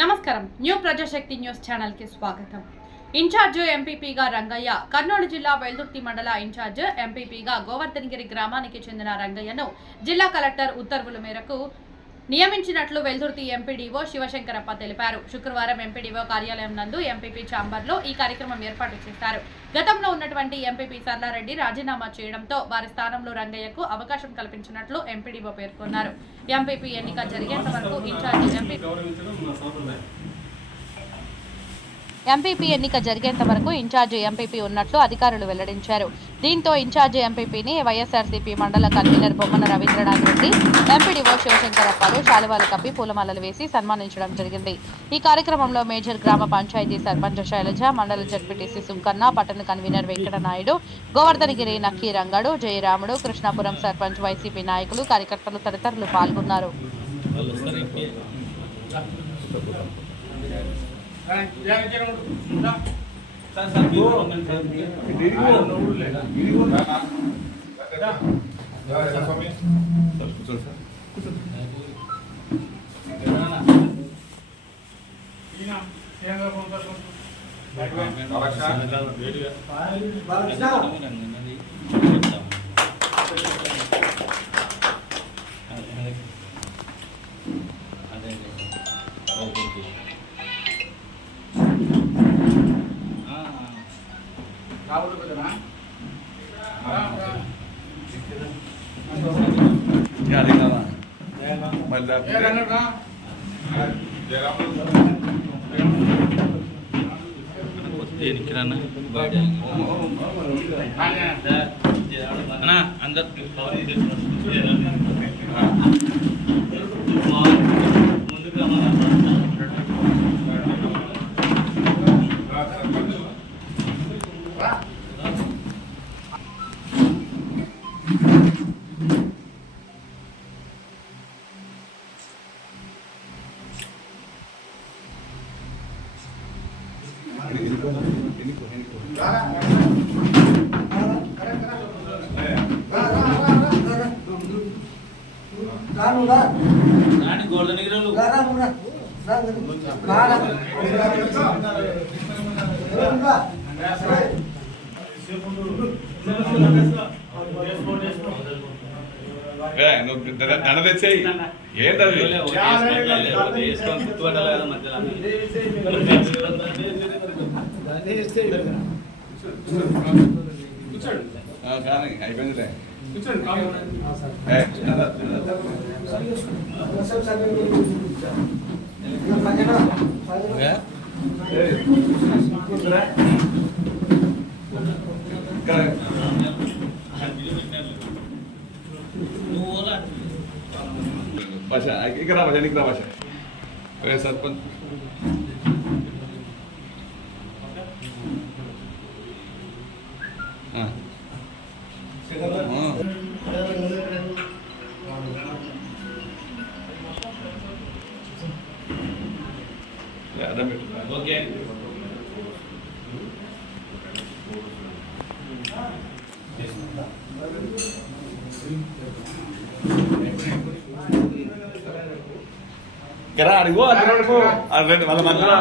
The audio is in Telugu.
నమస్కారం న్యూ ప్రజాశక్తి న్యూస్ ఛానల్ కి స్వాగతం. ఇన్ఛార్జ్ ఎంపీపీగా రంగయ్య. కర్నూలు జిల్లా వెల్దుర్తి మండల ఇన్ఛార్జ్ ఎంపీపీగా గోవర్ధనగిరి గ్రామానికి చెందిన రంగయ్యను జిల్లా కలెక్టర్ ఉత్తర్వుల మేరకు నియమించినట్లు వెల్దుర్తి ఎంపీడీఓ శివశంకరప్ప తెలిపారు. శుక్రవారం ఎంపీడీఓ కార్యాలయం నందు ఎంపీపీ ఛాంబర్లో ఈ కార్యక్రమం ఏర్పాటు చేశారు. గతంలో ఉన్నటువంటి ఎంపీపీ సర్లారెడ్డి రాజీనామా చేయడంతో వారి స్థానంలో రంగయ్యకు అవకాశం కల్పించినట్లు ఎంపీడీఓ పేర్కొన్నారు. ఎంపీపీ ఎన్నిక జరిగేంత వరకు ఇన్ఛార్జ్ ఎంపీపీ ఎన్నిక జరిగేంత వరకు ఇన్ఛార్జ్ ఎంపీపీ ఉన్నట్లు అధికారులు వెల్లడించారు. దీంతో ఇన్ఛార్జ్ ఎంపీపీని వైఎస్ఆర్సీపీ మండల కన్వీనర్ బొమ్మన రవీంద్రనాథ్ రెడ్డి, ఎంపీడీఓ శివశంకరప్పలు శాలువాలు కప్పి పూలమాలలు వేసి సన్మానించడం జరిగింది. ఈ కార్యక్రమంలో మేజర్ గ్రామ పంచాయతీ సర్పంచ్ శైలజ, మండల జడ్పీటీసీ సుంకన్న, పట్టణ కన్వీనర్ వెంకటనాయుడు, గోవర్ధనగిరి నక్కీ రంగడు, జయరాముడు, కృష్ణాపురం సర్పంచ్, వైసీపీ నాయకులు, కార్యకర్తలు తదితరులు పాల్గొన్నారు. దండ తెచ్చేయి ఏంటది కానీ అయిపోయిందిలే. భాష ఇక్కడ భాష నీకు భాష సర్పంచ్ ఓకే కదా అడుగు అడుగు వాళ్ళ మధ్యలో